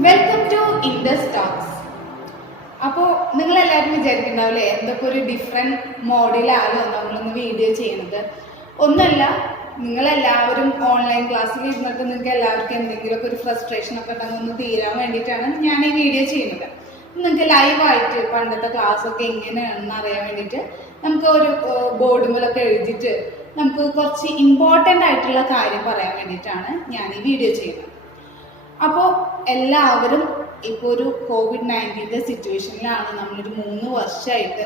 Welcome to Indus talks. അപ്പോൾ നിങ്ങളെല്ലാവരും വിചാരിക്കുന്നുണ്ടാവില്ലേ എന്തൊക്കെ ഒരു ഡിഫറെൻറ്റ് മോഡിലാണോ നമ്മളൊന്ന് വീഡിയോ ചെയ്യുന്നത്. ഒന്നല്ല, നിങ്ങളെല്ലാവരും ഓൺലൈൻ ക്ലാസ്സിൽ ഇരുന്നിട്ട് നിങ്ങൾക്ക് എല്ലാവർക്കും എന്തെങ്കിലുമൊക്കെ ഒരു ഫ്രസ്ട്രേഷൻ ഒക്കെ ഉണ്ടെങ്കിൽ ഒന്ന് തീരാൻ വേണ്ടിയിട്ടാണ് ഞാൻ ഈ വീഡിയോ ചെയ്യുന്നത്. നിങ്ങൾക്ക് ലൈവായിട്ട് പണ്ടത്തെ ക്ലാസ്സൊക്കെ എങ്ങനെയാണെന്ന് അറിയാൻ വേണ്ടിയിട്ട് നമുക്ക് ഒരു ബോർഡുമേലൊക്കെ എഴുതിയിട്ട് നമുക്ക് കുറച്ച് ഇമ്പോർട്ടൻ്റ് ആയിട്ടുള്ള കാര്യം പറയാൻ വേണ്ടിയിട്ടാണ് ഞാൻ ഈ വീഡിയോ ചെയ്യുന്നത്. അപ്പോൾ എല്ലാവരും ഇപ്പോൾ ഒരു COVID-19 സിറ്റുവേഷനിലാണ്. നമ്മളൊരു 3 വർഷമായിട്ട്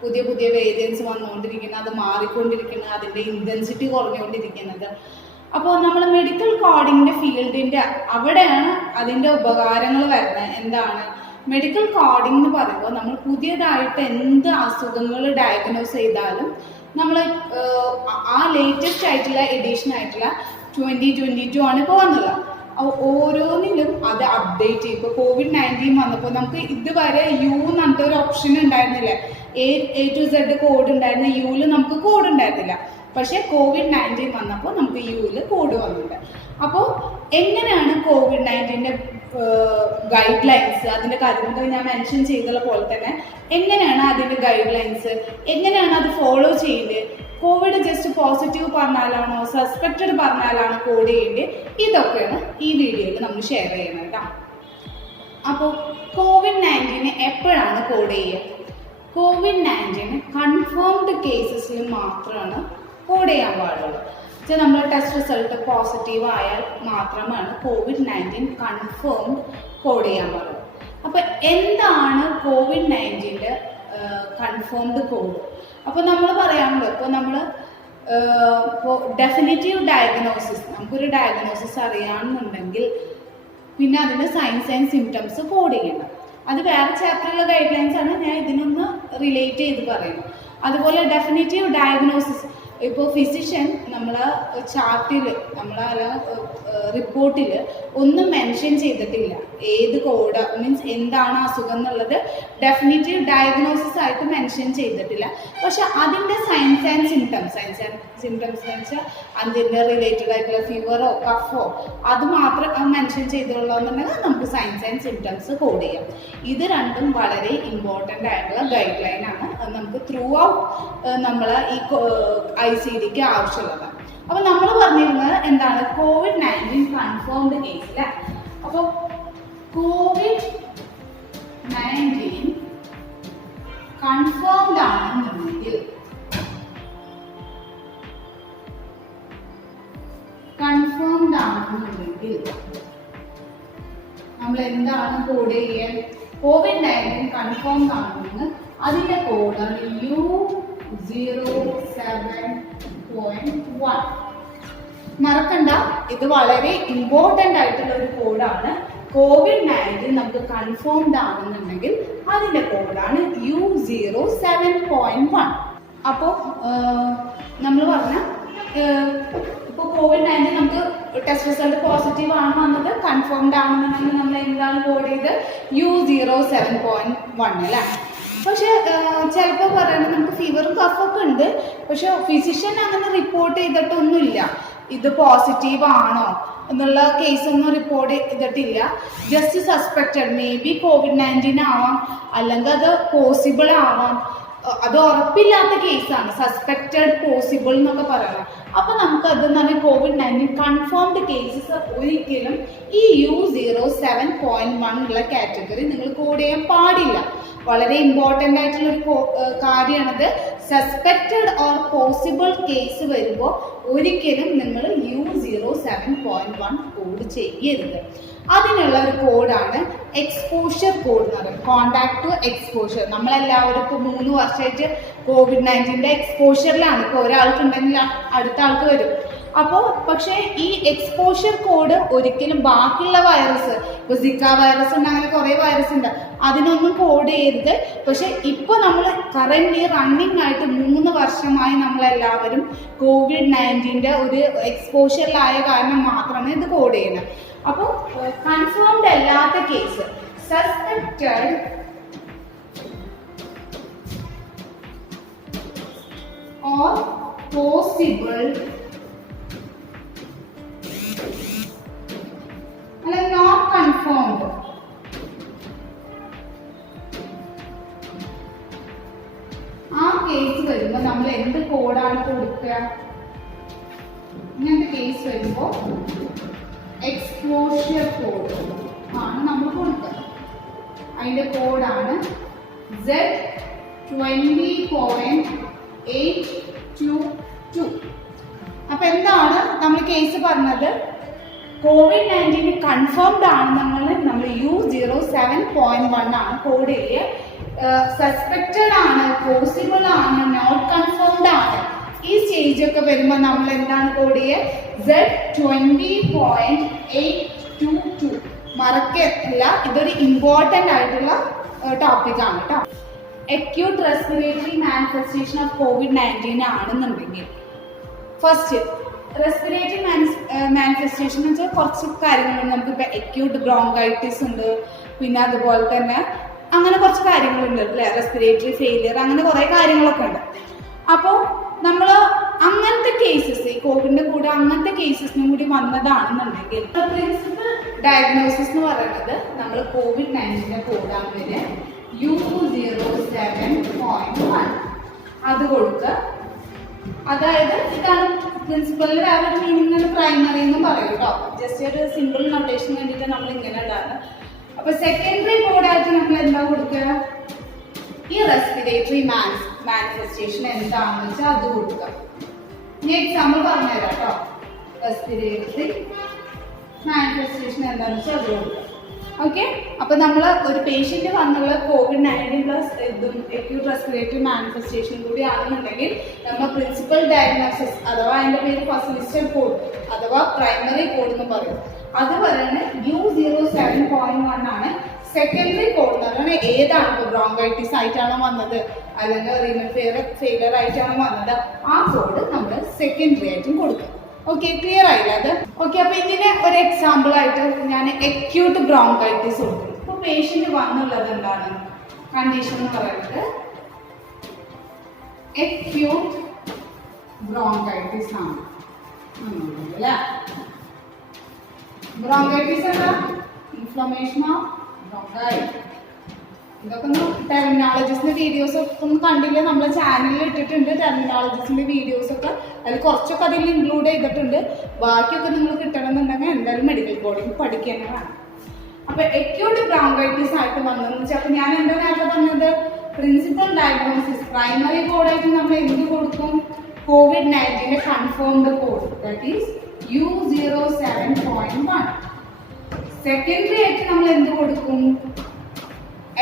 പുതിയ പുതിയ വേരിയൻസ് വന്നുകൊണ്ടിരിക്കുന്നത്, അത് മാറിക്കൊണ്ടിരിക്കുന്നത്, അതിൻ്റെ ഇൻറ്റൻസിറ്റി കുറഞ്ഞുകൊണ്ടിരിക്കുന്നത്. അപ്പോൾ നമ്മൾ മെഡിക്കൽ കോഡിങ്ങിൻ്റെ ഫീൽഡിൻ്റെ അവിടെയാണ് അതിൻ്റെ ഉപകാരങ്ങൾ വരുന്നത്. എന്താണ് മെഡിക്കൽ കോഡിംഗ് എന്ന് പറയുമ്പോൾ, നമ്മൾ പുതിയതായിട്ട് എന്ത് അസുഖങ്ങൾ ഡയഗ്നോസ് ചെയ്താലും നമ്മൾ ആ ലേറ്റസ്റ്റ് ആയിട്ടുള്ള എഡിഷൻ ആയിട്ടുള്ള 2022 ആണ് ഇപ്പോൾ വന്നത്. ഓരോന്നിലും അത് അപ്ഡേറ്റ് ചെയ്യും. ഇപ്പോൾ COVID-19 വന്നപ്പോൾ നമുക്ക് ഇതുവരെ യു എന്ന് പറഞ്ഞിട്ടൊരു ഓപ്ഷൻ ഉണ്ടായിരുന്നില്ല. A to Z കോഡ് ഉണ്ടായിരുന്ന യുവിൽ നമുക്ക് കോഡ് ഉണ്ടായിരുന്നില്ല. പക്ഷേ COVID-19 വന്നപ്പോൾ നമുക്ക് യുവിൽ കോഡ് വന്നിട്ടുണ്ട്. അപ്പോൾ എങ്ങനെയാണ് COVID-19 ഗൈഡ് ലൈൻസ്, അതിൻ്റെ കാര്യങ്ങൾ ഞാൻ മെൻഷൻ ചെയ്തുള്ള പോലെ തന്നെ എങ്ങനെയാണ് അതിൻ്റെ ഗൈഡ് ലൈൻസ്, എങ്ങനെയാണ് അത് ഫോളോ ചെയ്യേണ്ടത്, കോവിഡ് ജസ്റ്റ് പോസിറ്റീവ് പറഞ്ഞാലാണോ സസ്പെക്റ്റഡ് പറഞ്ഞാലാണോ കോഡ് ചെയ്യേണ്ടത്, ഇതൊക്കെയാണ് ഈ വീഡിയോയിൽ നമ്മൾ ഷെയർ ചെയ്യുന്നത് കേട്ടോ. അപ്പോൾ COVID-19 എപ്പോഴാണ് കോഡ് ചെയ്യുക? COVID-19 കൺഫേംഡ് കേസസിൽ മാത്രമാണ് കോഡ് ചെയ്യാൻ പാടുള്ളൂ. നമ്മൾ ടെസ്റ്റ് റിസൾട്ട് പോസിറ്റീവ് ആയാൽ മാത്രമാണ് COVID-19 കൺഫേംഡ് കോഡ് ചെയ്യാൻ പാടുള്ളൂ. അപ്പോൾ എന്താണ് COVID-19 കൺഫേംഡ് കോഡ്? അപ്പോൾ നമ്മൾ പറയാമല്ലോ, ഇപ്പോൾ നമ്മൾ ഇപ്പോൾ ഡെഫിനിറ്റീവ് ഡയഗ്നോസിസ്, നമുക്കൊരു ഡയഗ്നോസിസ് അറിയാമെന്നുണ്ടെങ്കിൽ പിന്നെ അതിൻ്റെ സൈൻസ് ആൻഡ് സിംറ്റംസ് കോഡ് ചെയ്യണം. അത് വേറെ ചാപ്റ്ററിലുള്ള ഗൈഡ് ലൈൻസ് ആണ്, ഞാൻ ഇതിനൊന്ന് റിലേറ്റ് ചെയ്ത് പറയുന്നത്. അതുപോലെ ഡെഫിനിറ്റീവ് ഡയഗ്നോസിസ്, ഇപ്പോൾ ഫിസിഷ്യൻ നമ്മളെ ചാർട്ടിൽ നമ്മളെ റിപ്പോർട്ടിൽ ഒന്നും മെൻഷൻ ചെയ്തിട്ടില്ല ഏത് കോഡ് മീൻസ് എന്താണ് അസുഖം എന്നുള്ളത് ഡെഫിനിറ്റീവ് ഡയഗ്നോസിസ് ആയിട്ട് മെൻഷൻ ചെയ്തിട്ടില്ല. പക്ഷെ അതിൻ്റെ സൈൻസ് ആൻഡ് സിംറ്റംസ് എന്ന് വെച്ചാൽ അതിൻ്റെ റിലേറ്റഡ് ആയിട്ടുള്ള ഫീവറോ കഫോ അത് മാത്രം മെൻഷൻ ചെയ്തുള്ളതെന്നുണ്ടെങ്കിൽ നമുക്ക് സൈൻസ് ആൻഡ് സിംറ്റംസ് കോഡ് ചെയ്യാം. ഇത് രണ്ടും വളരെ ഇമ്പോർട്ടൻ്റ് ആയിട്ടുള്ള ഗൈഡ് ലൈനാണ്. അത് നമുക്ക് ത്രൂ ഔട്ട് നമ്മളെ ഈ ICDക്ക് ആവശ്യമുള്ളതാണ്. അപ്പോൾ നമ്മൾ പറഞ്ഞിരുന്നത് എന്താണ് COVID-19 കൺഫേംഡ് കേസിൽ. അപ്പോൾ COVID-19 കൺഫേംഡ് ആണെന്നുണ്ടെങ്കിൽ നമ്മൾ എന്താണ് കോഡ് ചെയ്യാൻ? COVID-19 കൺഫേംഡ് ആണെന്ന് അതിൻ്റെ കോഡാണ് U07.1. മറക്കണ്ട, ഇത് വളരെ ഇമ്പോർട്ടൻ്റ് ആയിട്ടുള്ള ഒരു കോഡാണ്. COVID-19 നമുക്ക് കൺഫേംഡ് ആണെന്നുണ്ടെങ്കിൽ അതിൻ്റെ കോഡാണ് U07.1. അപ്പോൾ നമ്മൾ പറഞ്ഞ ഇപ്പോൾ COVID-19 നമുക്ക് ടെസ്റ്റ് റിസൾട്ട് പോസിറ്റീവ് ആണ് വന്നത്, കൺഫേംഡ് ആണെന്നുണ്ടെങ്കിൽ നമ്മൾ എന്താണ് കോഡ് ചെയ്ത് U07.1 അല്ലേ. പക്ഷെ ചിലപ്പോൾ പറയുന്നത് നമുക്ക് ഫീവറും കഫൊക്കെ ഉണ്ട്, പക്ഷെ ഫിസിഷ്യൻ അങ്ങനെ റിപ്പോർട്ട് ചെയ്തിട്ടൊന്നുമില്ല ഇത് പോസിറ്റീവ് ആണോ എന്നുള്ള കേസൊന്നും റിപ്പോർട്ട് ചെയ്തിട്ടില്ല. Just suspected, may be COVID-19 ആവാം, അല്ലെങ്കിൽ അത് പോസിബിൾ ആവാം, അത് ഉറപ്പില്ലാത്ത കേസാണ്, സസ്പെക്റ്റഡ് പോസിബിൾ എന്നൊക്കെ പറയണം. അപ്പോൾ നമുക്ക് അതെന്ന് പറഞ്ഞാൽ COVID-19 കൺഫേംഡ് കേസസ് ഒരിക്കലും ഈ U07.1 ഉള്ള കാറ്റഗറി നിങ്ങൾ കോഡ് ചെയ്യാൻ പാടില്ല. വളരെ ഇമ്പോർട്ടൻ്റ് ആയിട്ടുള്ളൊരു കാര്യമാണത്. സസ്പെക്റ്റഡ് ഓർ പോസിബിൾ കേസ് വരുമ്പോൾ ഒരിക്കലും നിങ്ങൾ U07.1 കോഡ് ചെയ്യരുത്. അതിനുള്ള ഒരു കോഡാണ് എക്സ്പോഷർ കോഡ് എന്ന് പറയുന്നത്. Contact to exposure. നമ്മളെല്ലാവരും ഇപ്പോൾ 3 വർഷമായിട്ട് COVID-19 എക്സ്പോഷറിലാണ്. ഇപ്പോൾ ഒരാൾക്കുണ്ടെങ്കിൽ അടുത്ത ആൾക്ക് വരും. അപ്പോൾ പക്ഷേ ഈ എക്സ്പോഷർ കോഡ് ഒരിക്കലും ബാക്കിയുള്ള വൈറസ്, ഇപ്പോൾ സിക്ക വൈറസ് ഉണ്ട്, അങ്ങനെ കുറേ വൈറസ് ഉണ്ട്, അതിനൊന്നും കോഡ് ചെയ്യരുത്. പക്ഷെ ഇപ്പോൾ നമ്മൾ കറൻ്റ് റണ്ണിങ് ആയിട്ട് 3 വർഷമായി നമ്മളെല്ലാവരും COVID-19 ഒരു എക്സ്പോഷറിലായ കാരണം മാത്രമേ ഇത് കോഡ് ചെയ്യണം. അപ്പോൾ കൺഫേംഡ് അല്ലാത്ത case, suspected or possible and not confirmed കൊടുക്കുക? ഇങ്ങനത്തെ കേസ് വരുമ്പോൾ എക്സ്പോഷ്യർ കോഡ് ആണ് നമ്മൾ കൊടുക്കുക. അതിൻ്റെ കോഡാണ് Z20.822. അപ്പം എന്താണ് നമ്മൾ കേസ് പറഞ്ഞത്? COVID-19 കൺഫേംഡ് ആണെന്നുണ്ടെങ്കിൽ നമ്മൾ U07.1 ആണ് കോഡ് ചെയ്യുക. സസ്പെക്റ്റഡ് ആണ്, പോസിബിൾ ആണ്, നോട്ട് കൺഫേംഡ് ആണ്, ഈ സ്റ്റേജ് ഒക്കെ വരുമ്പോൾ നമ്മൾ എന്താണ് കോഡ് ചെയ്യുക? Z20.822. മറക്കില്ല, ഇതൊരു ഇമ്പോർട്ടൻ്റ് ആയിട്ടുള്ള ടോപ്പിക് ആണ് കേട്ടോ. Acute respiratory manifestation of COVID-19 ആണെന്നുണ്ടെങ്കിൽ ഫസ്റ്റ് റെസ്പിറേറ്ററി മാനിഫെസ്റ്റേഷൻ എന്ന് വെച്ചാൽ കുറച്ച് കാര്യങ്ങളുണ്ട്. നമുക്കിപ്പോൾ അക്യൂട്ട് ബ്രോങ്കൈറ്റിസ് ഉണ്ട്, പിന്നെ അതുപോലെ തന്നെ അങ്ങനെ കുറച്ച് കാര്യങ്ങളുണ്ട് അല്ലേ, റെസ്പിറേറ്ററി ഫെയിലിയർ, അങ്ങനെ കുറേ കാര്യങ്ങളൊക്കെ ഉണ്ട്. അപ്പോൾ നമ്മൾ അങ്ങനത്തെ കേസസ്, ഈ കോവിഡിൻ്റെ കൂടെ അങ്ങനത്തെ കേസസിനും കൂടി വന്നതാണെന്നുണ്ടെങ്കിൽ പ്രിൻസിപ്പൽ ഡയഗ്നോസിസ് എന്ന് പറയുന്നത് നമ്മൾ COVID-19 കോഡാണ് വരെ U07.1 അത് കൊടുക്കുക. അതായത് ഇതാണ് പ്രിൻസിപ്പലിന് വേറെ ഒരു മീനിങ് പ്രൈമറി എന്നും പറയും കേട്ടോ. ജസ്റ്റ് ഒരു സിമ്പിൾ നൊട്ടേഷന് വേണ്ടിയിട്ട് നമ്മൾ ഇങ്ങനെ ഉണ്ടാകുന്നത്. അപ്പൊ സെക്കൻഡറി കോഡായിട്ട് നമ്മൾ എന്താ കൊടുക്കുക? ഈ റെസ്പിറേറ്ററി മാനിഫെസ്റ്റേഷൻ എന്താണെന്ന് വെച്ചാൽ അത് കൊടുക്കുക. ഞാൻ എക്സാമ്പിൾ പറഞ്ഞുതരാം കേട്ടോ. റെസ്പിറേറ്ററി മാനിഫെസ്റ്റേഷൻ എന്താണെന്ന് വെച്ചാൽ അത് കൊടുക്കുക. ഓക്കെ, അപ്പൊ നമ്മൾ ഒരു പേഷ്യന്റ് വന്നുള്ള COVID-19 പ്ലസ് ഇതും അക്യൂട്ട് റെസ്പിറേറ്ററി മാനിഫെസ്റ്റേഷൻ കൂടി ആണെന്നുണ്ടെങ്കിൽ നമ്മൾ പ്രിൻസിപ്പൽ ഡയഗ്നോസിസ് അഥവാ അതിന്റെ പേര് ഫസ്റ്റ് ലിസ്റ്റഡ് കോഡ് അഥവാ പ്രൈമറി കോഡ് എന്ന് പറയും. അത് പറയുന്നത് U07.1 ആണ്. സെക്കൻഡറി കോഡ് എന്ന് പറഞ്ഞാൽ ഏതാണ്, ഇപ്പോൾ ബ്രോങ്കൈറ്റിസ് ആയിട്ടാണോ വന്നത് അല്ലെങ്കിൽ റീനൽ ഫെയിലിയർ ആയിട്ടാണോ വന്നത്, ആ കോഡ് നമ്മൾ സെക്കൻഡറി ആയിട്ടും കൊടുക്കും. ഓക്കെ, ക്ലിയർ ആയില്ല അത്? ഓക്കെ, അപ്പൊ ഇതിന് ഒരു എക്സാമ്പിൾ ആയിട്ട് ഞാൻ അക്യൂട്ട് ബ്രോങ്കൈറ്റിസ് കൊടുക്കും. ഇപ്പൊ പേഷ്യന്റ് വന്നുള്ളത് എന്താണ് കണ്ടീഷൻ എന്ന് പറയുന്നത്? അക്യൂട്ട് ബ്രോങ്കൈറ്റിസ് ആണ്. ബ്രോങ്കൈറ്റിസ് എന്താ? Inflammation of bronchi. ഇതൊക്കെ ഒന്ന് ടെർമിനോളജിസ്റ്റിന്റെ വീഡിയോസ് ഒക്കെ ഒന്നും കണ്ടില്ല, നമ്മളെ ചാനലിൽ ഇട്ടിട്ടുണ്ട് ടെർമിനോളജിസ്റ്റിന്റെ വീഡിയോസ് ഒക്കെ. അതിൽ കുറച്ചൊക്കെ അതിൽ ഇൻക്ലൂഡ് ചെയ്തിട്ടുണ്ട്. ബാക്കിയൊക്കെ നിങ്ങൾ കിട്ടണമെന്നുണ്ടെങ്കിൽ എന്തായാലും മെഡിക്കൽ കോഡിൽ പഠിക്കുക വേണം. അപ്പൊ അക്യൂട്ട് ബ്രോങ്കൈറ്റിസ് ആയിട്ട് വന്നതെന്ന് വെച്ചാൽ അപ്പൊ ഞാൻ എന്താ നേരത്തെ പറഞ്ഞത്? പ്രിൻസിപ്പൽ ഡയഗ്നോസിസ് പ്രൈമറി കോഡായിട്ട് നമ്മൾ എന്ത് കൊടുക്കും? COVID-19 confirmed code, that is U07.1. Secondary ആയിട്ട് നമ്മൾ എന്ത് കൊടുക്കും?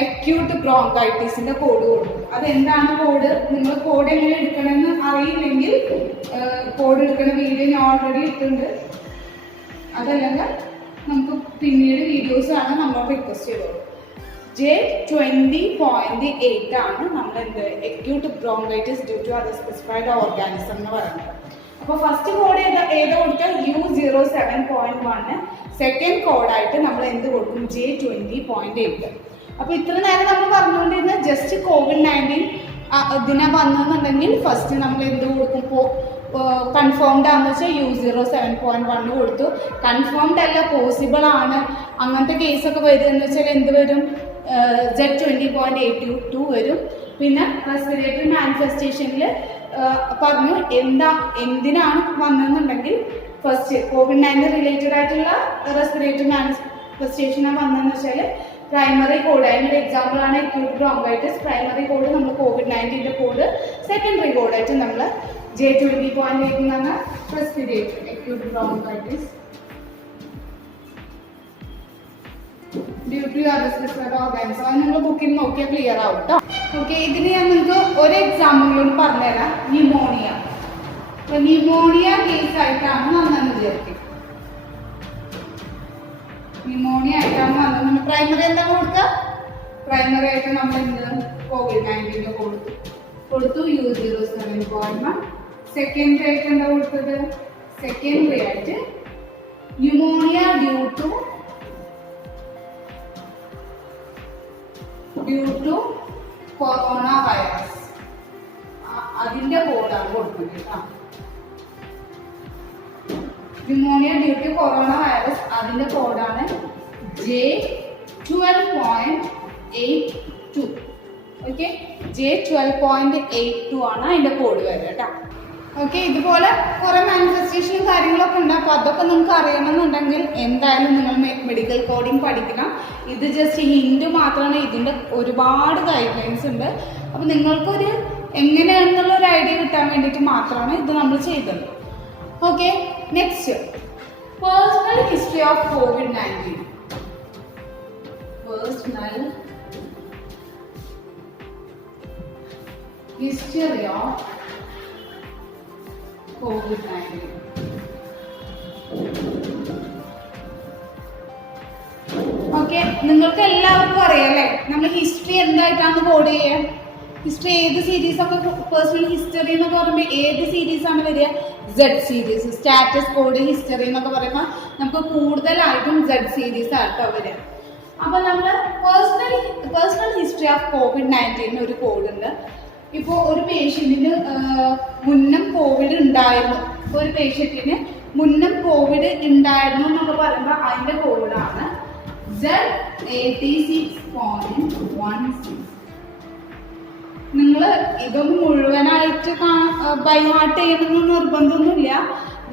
അക്യൂട്ട് ബ്രോങ്കൈറ്റിസിന്റെ കോഡ് കൊടുക്കും. അതെന്താണ് കോഡ്? നിങ്ങൾ കോഡ് എങ്ങനെ എടുക്കണമെന്ന് അറിയില്ലെങ്കിൽ കോഡ് എടുക്കുന്ന വീഡിയോ ഞാൻ ഓൾറെഡി ഇട്ടിട്ടുണ്ട്. അതല്ലെങ്കിൽ നമുക്ക് പിന്നീട് വീഡിയോസ് ആണ് നമ്മൾ റിക്വസ്റ്റ് ചെയ്തോളൂ. J20.8 ആണ് നമ്മൾ എന്ത് acute bronchitis due to other specified organism എന്ന് പറയുന്നത്. അപ്പോൾ ഫസ്റ്റ് കോഡ് ഏതാ കൊടുക്കുക? U07.1. സെക്കൻഡ് കോഡായിട്ട് നമ്മൾ എന്ത് കൊടുക്കും? J20.8. അപ്പോൾ ഇത്ര നേരം നമ്മൾ പറഞ്ഞുകൊണ്ടിരുന്ന ജസ്റ്റ് COVID-19 ഇതിനെ വന്നെന്നുണ്ടെങ്കിൽ ഫസ്റ്റ് നമ്മൾ എന്ത് കൊടുക്കും? കൺഫേംഡ് ആണെന്ന് വെച്ചാൽ U07.1 കൊടുത്തു. കൺഫേംഡ് അല്ല, പോസിബിൾ ആണ്, അങ്ങനത്തെ കേസൊക്കെ വരുമെന്ന് വെച്ചാൽ എന്ത് വരും? Z20.822 വരും. പിന്നെ റെസ്പിറേറ്ററി മാനിഫെസ്റ്റേഷനിൽ പറഞ്ഞു എന്തിനാണ് വന്നതെന്നുണ്ടെങ്കിൽ ഫസ്റ്റ് COVID-19 റിലേറ്റഡ് ആയിട്ടുള്ള റെസ്പിറേറ്ററി മാനിഫെസ്റ്റേഷനാണ് വന്നതെന്ന് വെച്ചാൽ പ്രൈമറി കോഡ്. അതിനൊരു എക്സാമ്പിൾ ആണ് അക്യൂട്ട് ബ്രോങ്കൈറ്റിസ്. പ്രൈമറി കോഡ് നമ്മൾ COVID-19 കോഡ്. സെക്കൻഡറി കോഡായിട്ട് നമ്മൾ J20.8 എന്ന് പറഞ്ഞാൽ respiratory acute bronchitis due to other specified organism. അത് നിങ്ങൾ ബുക്കിൽ നോക്കിയാൽ ക്ലിയർ ആവും കേട്ടോ. ഓക്കെ, ഇതിന് ഞാൻ നിങ്ങൾക്ക് ഒരു എക്സാമ്പിളോട് പറഞ്ഞുതരാം. ന്യൂമോണിയ. അപ്പൊ ന്യൂമോണിയ കേസ് ആയിട്ടാണ് വന്നതെന്ന് വിചാരിക്കും. ന്യൂമോണിയ ആയിട്ടാണ് വന്നത്. പ്രൈമറി എന്താ കൊടുക്കുക? പ്രൈമറി ആയിട്ട് നമ്മൾ എന്ത് COVID-19 കൊടുത്തു U07.1. സെക്കൻഡറി ആയിട്ട് എന്താ കൊടുത്തത്? സെക്കൻഡറി ആയിട്ട് pneumonia due to corona virus, അതിന്റെ കോഡാണ് കൊടുക്കുന്നത് കേട്ടോ. Pneumonia due to corona virus അതിന്റെ കോഡാണ് J12.82. ഓക്കെ, J12.82 ആണ് അതിന്റെ കോഡ് വരിക കേട്ടോ. ഓക്കെ, ഇതുപോലെ കുറെ മാനിഫെസ്റ്റേഷനും കാര്യങ്ങളൊക്കെ ഉണ്ട്. അപ്പോൾ അതൊക്കെ നിങ്ങൾക്ക് അറിയണമെന്നുണ്ടെങ്കിൽ എന്തായാലും നിങ്ങൾ മെഡിക്കൽ കോഡിങ് പഠിക്കണം. ഇത് ജസ്റ്റ് ഹിന്റ് മാത്രമാണ്, ഇതിൻ്റെ ഒരുപാട് ഗൈഡ് ലൈൻസ് ഉണ്ട്. അപ്പോൾ നിങ്ങൾക്കൊരു എങ്ങനെയാണെന്നുള്ള ഒരു ഐഡിയ കിട്ടാൻ വേണ്ടിയിട്ട് മാത്രമാണ് ഇത് നമ്മൾ ചെയ്തത്. Okay, next personal history of COVID-19. Personal history of COVID-19. Okay, നിങ്ങൾക്ക് എല്ലാവർക്കും അറിയാം അല്ലേ, നമ്മൾ ഹിസ്റ്ററി എന്തായിട്ടാണ് കോഡ് ചെയ്യുക? ഹിസ്റ്ററി ഏത് സീരീസ് ഒക്കെ പേഴ്സണൽ ഹിസ്റ്ററി എന്നൊക്കെ പറയുമ്പോൾ ഏത് സീരീസ് ആണ് വരിക? Z series. Status code history എന്നൊക്കെ പറയുമ്പോൾ നമുക്ക് കൂടുതലായിട്ടും Z സീരീസ് ആട്ടോ വരിക. അപ്പൊ നമ്മൾ പേഴ്സണൽ ഹിസ്റ്ററി ഓഫ് COVID-19 ഒരു കോഡ് ഉണ്ട്. ഇപ്പോൾ ഒരു പേഷ്യൻറ്റിന് മുന്നം കോവിഡ് ഉണ്ടായിരുന്നു, ഒരു പേഷ്യൻറ്റിന് മുന്നം കോവിഡ് ഉണ്ടായിരുന്നു എന്നൊക്കെ പറയുമ്പോൾ അതിൻ്റെ കോഡാണ് Z86.16. നിങ്ങൾ ഇതൊന്നും മുഴുവനായിട്ട് ബൈ ഹാർട്ട് ചെയ്യണമെന്ന് നിർബന്ധമൊന്നുമില്ല.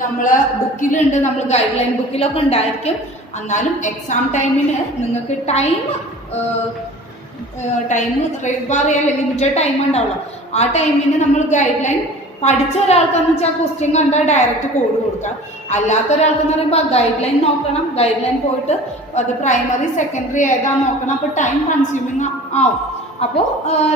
നമ്മൾ ബുക്കിലുണ്ട്, നമ്മൾ ഗൈഡ് ലൈൻ ബുക്കിലൊക്കെ ഉണ്ടായിരിക്കും. എന്നാലും എക്സാം ടൈമിന് നിങ്ങൾക്ക് ടൈം പറയാല്ലേ, ലിമിറ്റഡ് ടൈം ഉണ്ടാവുള്ളൂ. ആ ടൈമിന് നമ്മൾ ഗൈഡ് ലൈൻ പഠിച്ച ഒരാൾക്കെന്ന് വെച്ചാൽ ക്വസ്റ്റ്യൻ കണ്ടാൽ ഡയറക്റ്റ് കോഡ് കൊടുക്കാം. അല്ലാത്ത ഒരാൾക്കെന്ന് പറയുമ്പോൾ ഗൈഡ് ലൈൻ നോക്കണം, ഗൈഡ് ലൈൻ പോയിട്ട് അത് പ്രൈമറി സെക്കൻഡറി ഏതാന്ന് നോക്കണം. അപ്പോൾ ടൈം കൺസ്യൂമിങ് ആവും. അപ്പോൾ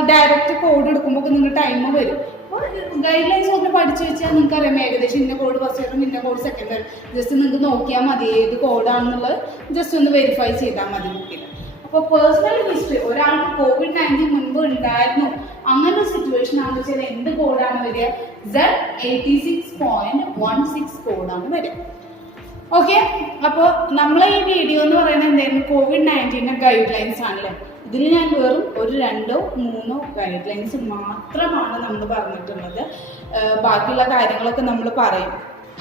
ഡയറക്റ്റ് കോഡ് എടുക്കുമ്പോൾ നിങ്ങൾക്ക് ടൈം വരും. അപ്പോൾ ഗൈഡ് ലൈൻസ് ഒന്ന് പഠിച്ചു വെച്ചാൽ നിങ്ങൾക്ക് അറിയാം ഏകദേശം ഇന്ന കോഡ് ഫസ്റ്റ് വരും, ഇന്ന കോഡ് സെക്കൻഡ് വരും. ജസ്റ്റ് നിങ്ങൾക്ക് നോക്കിയാൽ മതി ഏത് കോഡാണെന്നുള്ളത് ജസ്റ്റ് ഒന്ന് വെരിഫൈ ചെയ്താൽ മതി ബുക്കിൽ. അപ്പോൾ പേഴ്സണൽ ഹിസ്റ്ററി ഒരാൾക്ക് COVID-19 മുൻപ് ഉണ്ടായിരുന്നു അങ്ങനെ ഒരു സിറ്റുവേഷൻ ആണെന്ന് വെച്ചാൽ എന്ത് കോഡാണ് വരിക? Z86.16 കോഡാണ് വരിക. ഓക്കെ, അപ്പോൾ നമ്മളെ ഈ വീഡിയോ എന്ന് പറയുന്നത് എന്തായിരുന്നു? COVID-19 ഗൈഡ് ലൈൻസ് ആണല്ലേ. ഇതിൽ ഞാൻ വെറും ഒരു 2 or 3 ഗൈഡ് ലൈൻസ് മാത്രമാണ് നമ്മൾ പറഞ്ഞിട്ടുള്ളത്. ബാക്കിയുള്ള കാര്യങ്ങളൊക്കെ നമ്മൾ പറയും.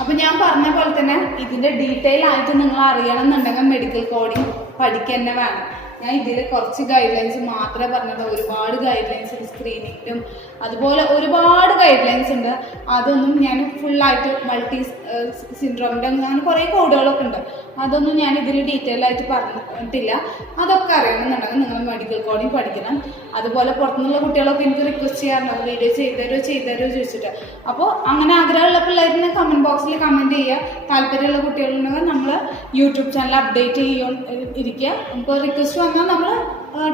അപ്പം ഞാൻ പറഞ്ഞ പോലെ തന്നെ ഇതിൻ്റെ ഡീറ്റെയിൽ ആയിട്ട് നിങ്ങൾ അറിയണം എന്നുണ്ടെങ്കിൽ മെഡിക്കൽ കോഡിങ് പഠിക്കുക തന്നെ വേണം. ഞാൻ ഇതിൽ കുറച്ച് ഗൈഡ് ലൈൻസ് മാത്രമേ പറഞ്ഞിട്ടുള്ളൂ. ഒരുപാട് ഗൈഡ് ലൈൻസ് ഉണ്ട്, സ്ക്രീനിങ്ങിലും അതുപോലെ ഒരുപാട് ഗൈഡ് ലൈൻസ് ഉണ്ട്. അതൊന്നും ഞാൻ ഫുള്ളായിട്ട് മൾട്ടി സിൻഡ്രോമിൻ്റെ അങ്ങനെ കുറേ കോഡുകളൊക്കെ ഉണ്ട്. അതൊന്നും ഞാൻ ഇതിൽ ഡീറ്റെയിൽ ആയിട്ട് പറഞ്ഞിട്ടില്ല. അതൊക്കെ അറിയണമെന്നുണ്ടെങ്കിൽ നിങ്ങൾ മെഡിക്കൽ കോഡിങ് പഠിക്കണം. അതുപോലെ പുറത്തുനിന്നുള്ള കുട്ടികളൊക്കെ എനിക്ക് റിക്വസ്റ്റ് ചെയ്യാറുണ്ട് വീഡിയോ ചെയ്തരോ ചോദിച്ചിട്ട്. അപ്പോൾ അങ്ങനെ ആഗ്രഹമുള്ള പിള്ളേരിനെ കമൻറ്റ് ബോക്സിൽ കമൻറ്റ് ചെയ്യുക. താല്പര്യമുള്ള കുട്ടികളുണ്ടെങ്കിൽ നമ്മൾ യൂട്യൂബ് ചാനൽ അപ്ഡേറ്റ് ഇരിക്കുക. നമുക്ക് റിക്വസ്റ്റ് വന്നാൽ നമ്മൾ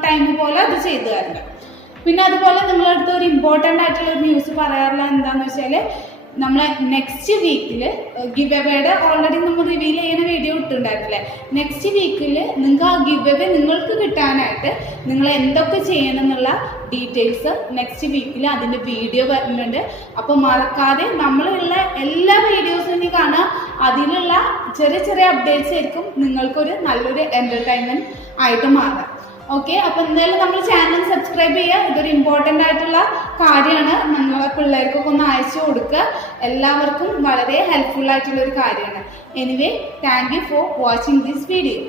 ടൈം പോലെ അത് ചെയ്തു തരണം. പിന്നെ അതുപോലെ നിങ്ങളടുത്ത് ഒരു ഇമ്പോർട്ടൻ്റ് ആയിട്ടുള്ള ഒരു ന്യൂസ് പറയാറില്ല. എന്താണെന്ന് വെച്ചാൽ നമ്മളെ നെക്സ്റ്റ് വീക്കിൽ ഗിവ് എവേയുടെ ഓൾറെഡി നമ്മൾ റിവീൽ ചെയ്യുന്ന വീഡിയോ ഇട്ടുണ്ടായിരുന്നില്ലേ. നെക്സ്റ്റ് വീക്കിൽ നിങ്ങൾക്ക് ആ ഗിവ് എവേ നിങ്ങൾക്ക് കിട്ടാനായിട്ട് നിങ്ങൾ എന്തൊക്കെ ചെയ്യണം എന്നുള്ള ഡീറ്റെയിൽസ് നെക്സ്റ്റ് വീക്കിൽ അതിൻ്റെ വീഡിയോ വരുന്നുണ്ട്. അപ്പോൾ മറക്കാതെ നമ്മളുള്ള എല്ലാ വീഡിയോസും ഇനി കാണുക. അതിലുള്ള ചെറിയ ചെറിയ അപ്ഡേറ്റ്സ് ആയിരിക്കും നിങ്ങൾക്കൊരു നല്ലൊരു എൻ്റർടൈൻമെൻറ്റ് ആയിട്ട് മാറാം. ഓക്കെ, അപ്പോൾ എന്തായാലും നമ്മൾ ചാനൽ സബ്സ്ക്രൈബ് ചെയ്യുക. ഇതൊരു ഇമ്പോർട്ടൻ്റ് ആയിട്ടുള്ള കാര്യമാണ്. നമ്മളെ പിള്ളേർക്കൊക്കെ ഒന്ന് അയച്ചു കൊടുക്കുക. എല്ലാവർക്കും വളരെ ഹെൽപ്ഫുൾ ആയിട്ടുള്ളൊരു കാര്യമാണ്. Anyway, thank you for watching this video.